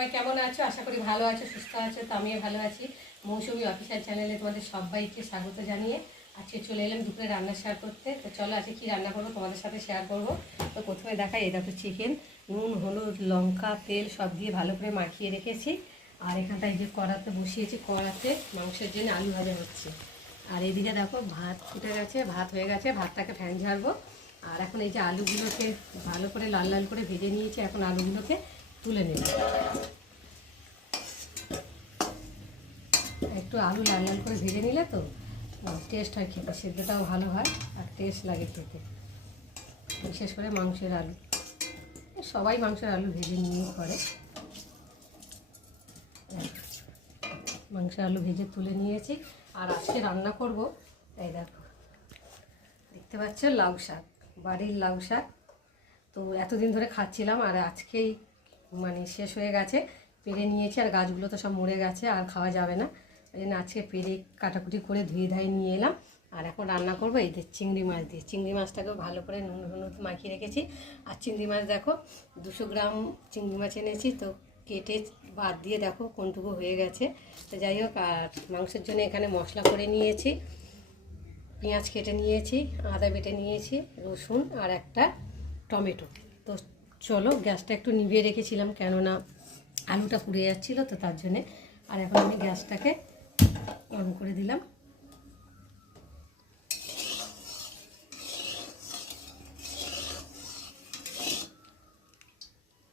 সবাই কেমন আছো? আশা করি ভালো আছো, সুস্থ আছো। তো আমিও ভালো আছি। মৌসুমি অফিসিয়াল চ্যানেলে তোমাদের সবাইকে স্বাগত জানিয়ে আজকে চলে এলাম দুপুরে রান্না শেয়ার করতে। তো চলো আজকে কী রান্না করবো তোমাদের সাথে শেয়ার করবো। তো প্রথমে দেখাই, এই দেখো চিকেন, নুন হলুদ লঙ্কা তেল সব দিয়ে ভালো করে মাখিয়ে রেখেছি। আর এখানটায় যে কড়াতে বসিয়েছি, কড়াতে মাংসের জন্য আলু ভাজা হচ্ছে। আর এইদিকে দেখো ভাত ফুটে গেছে, ভাত হয়ে গেছে, ভাতটাকে ফ্যান ঝাড়বো। আর এখন এই যে আলুগুলোকে ভালো করে লাল লাল করে ভেজে নিয়েছি, এখন আলুগুলোকে তুলে নেব। একটু আলু লাল লাল করে ভেজে নিলে তো টেস্ট হয় খেতে, সেদ্ধটাও ভালো হয় আর টেস্ট লাগে খেতে। বিশেষ করে মাংসের আলু, সবাই মাংসের আলু ভেজে নিয়েই করে। মাংসের আলু ভেজে তুলে নিয়েছি। আর আজকে রান্না করব, এই দেখো দেখতে পাচ্ছ, লাউ শাক, বাড়ির লাউ শাক। তো এতদিন ধরে খাচ্ছিলাম আর আজকেই মানে শেষ হয়ে গেছে, পেরে নিয়েছি। আর গাছগুলো তো সব মরে গেছে, আর খাওয়া যাবে না। ওই জন্য আজকে পেরে কাটাকুটি করে ধুয়ে ধায়ে নিয়ে এলাম। আর এখন রান্না করবো এই যে চিংড়ি মাছ দিয়ে। চিংড়ি মাছটাকেও ভালো করে নুন হলুদ মাখিয়ে রেখেছি। আর চিংড়ি মাছ দেখো 200 গ্রাম চিংড়ি মাছ এনেছি, তো কেটে বাদ দিয়ে দেখো কোনটুকু হয়ে গেছে। তো যাই হোক, আর মাংসের জন্য এখানে মশলা করে নিয়েছি। পেঁয়াজ কেটে নিয়েছি, আদা বেটে নিয়েছি, রসুন আর একটা টমেটো। তো চলো, গ্যাসটা একটু নিভিয়ে রেখেছিলাম কেননা আলুটা পুড়ে যাচ্ছিলো, তো তার জন্যে। আর এখন আমি গ্যাসটাকে অন করে দিলাম।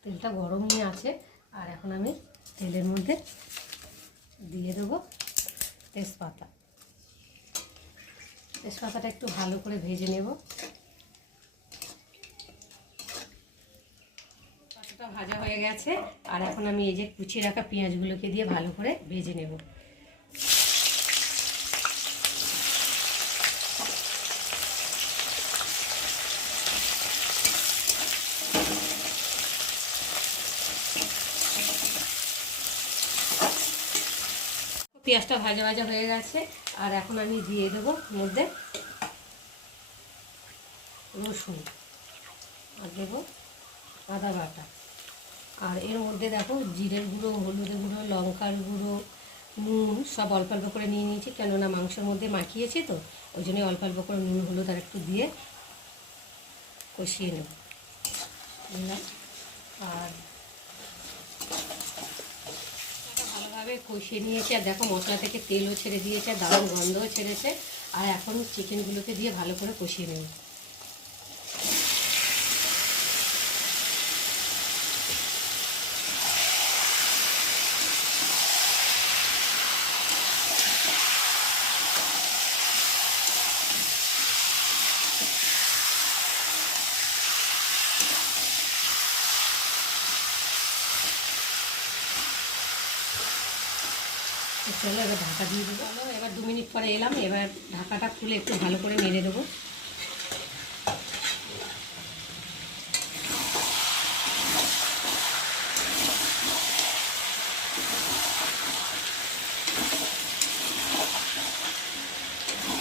তেলটা গরমই আছে। আর এখন আমি তেলের মধ্যে দিয়ে দেবো তেজপাতা। তেজপাতাটা একটু ভালো করে ভেজে নেব। পাতাটা ভাজা হয়ে গেছে। আর এখন আমি এই যে কুচিয়ে রাখা পেঁয়াজগুলোকে দিয়ে ভালো করে ভেজে নেব। পেঁয়াজটা ভাজা ভাজা হয়ে গেছে। আর এখন আমি দিয়ে দেবো মধ্যে রসুন, আর দেবো আদা বাটা। আর এর মধ্যে দেখো জিরের গুঁড়ো, হলুদের গুঁড়ো, লঙ্কার গুঁড়ো, নুন সব অল্প অল্প করে নিয়ে নিয়েছি, কেননা মাংসের মধ্যে মাখিয়েছি তো, ওই জন্যই অল্প অল্প করে নুন হলুদ আর একটু দিয়ে কষিয়ে নেব নিলাম। আর ভালোভাবে কষিয়ে নিয়েছি। আর দেখো মশলা থেকে তেলও ছেড়ে দিয়েছে, দারুণ গন্ধও ছেড়েছে। আর এখন চিকেনগুলোকে দিয়ে ভালো করে কষিয়ে নেব। চলো এবার ঢাকা দিয়ে দেবো। চলো এবার 2 মিনিট পরে এলাম। এবার ঢাকাটা খুলে একটু ভালো করে নেড়ে দেবো।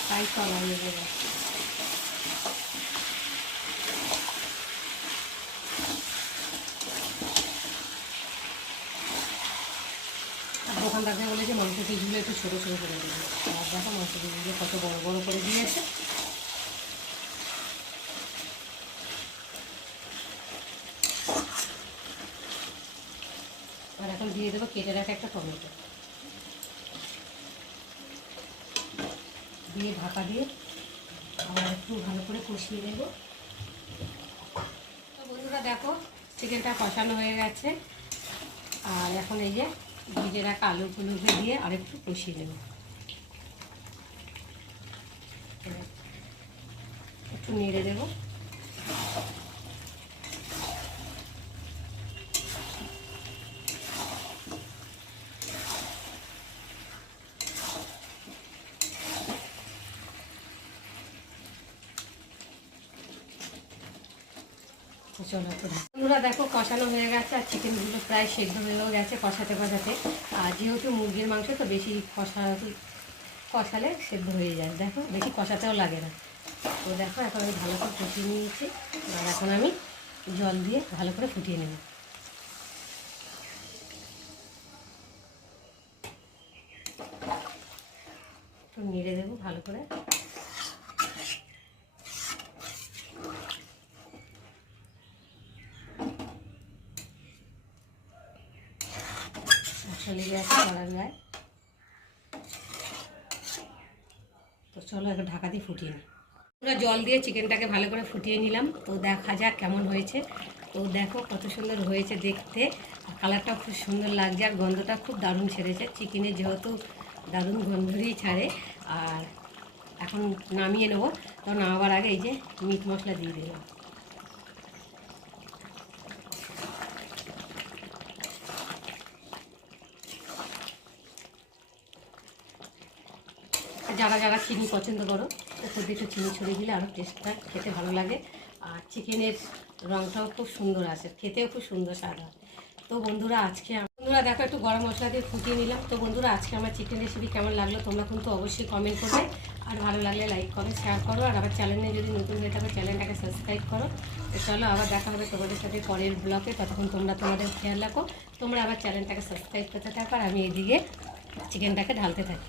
তাই তলা লেগে গেছে। দোকানদারকে বলেছে মাংস পিসগুলো একটু ছোটো ছোটো করে দেবে। আর দেখো মাংস পিসগুলো কত বড় বড় করে দিয়েছে। আর এখন দিয়ে দেবো কেটে রাখা একটা টমেটো, দিয়ে ঢাকা দিয়ে আবার একটু ভালো করে কষিয়ে নেব। তো বন্ধুরা দেখো চিকেনটা কষানো হয়ে গেছে। আর এখন এই যে ভেজে রাখা আলুগুলোকে দিয়ে আরেকটু কষিয়ে নেব। একটু নেড়ে দেবো। চলো বন্ধুরা দেখো কষানো হয়ে গেছে। আর চিকেনগুলো প্রায় সেদ্ধ হয়েও গেছে কষাতে কষাতে। আর যেহেতু মুরগির মাংস তো বেশি কষালে সেদ্ধ হয়ে যায়, দেখো বেশি কষাতেও লাগে না। তো দেখো এখন আমি ভালো করে ফুটিয়ে নিয়েছি। আর এখন আমি জল দিয়ে ভালো করে ফুটিয়ে নেব। একটু নেড়ে দেবো ভালো করে। লেগে আছে কড়ার গায়ে। তো চলো একটু ঢাকা দিয়ে ফুটিয়ে নিই। পুরো জল দিয়ে চিকেনটাকে ভালো করে ফুটিয়ে নিলাম। তো দেখা যাক কেমন হয়েছে। তো দেখো কত সুন্দর হয়েছে দেখতে, আর কালারটাও খুব সুন্দর লাগছে, আর গন্ধটা খুব দারুণ ছেড়েছে। চিকেনের যেহেতু দারুণ গন্ধই ছাড়ে। আর এখন নামিয়ে নেবো। তো নামাবার আগে এই যে মিট মশলা দিয়ে দিলাম। যারা যারা চিনি পছন্দ করো ওপর দিয়ে একটু চিনি ছড়িয়ে দিলে আরও টেস্টটা খেতে ভালো লাগে। আর চিকেনের রঙটাও খুব সুন্দর আসে, খেতেও খুব সুন্দর স্বাদ হয়। তো বন্ধুরা বন্ধুরা দেখো একটু গরম মশলা দিয়ে ফুটিয়ে নিলাম। তো বন্ধুরা আজকে আমার চিকেন রেসিপি কেমন লাগলো তোমরা কিন্তু অবশ্যই কমেন্ট করবে, আর ভালো লাগলে লাইক করো, শেয়ার করো, আর আবার চ্যানেলে যদি নতুন হয়ে থাকে চ্যানেলটাকে সাবস্ক্রাইব করো। তো চলো আবার দেখা হবে তোমাদের সাথে পরের ব্লগে। ততক্ষণ তোমরা তোমাদের খেয়াল রাখো, তোমরা আবার চ্যানেলটাকে সাবস্ক্রাইব করতে থাকো, আর আমি এদিকে চিকেনটাকে ঢালতে থাকি।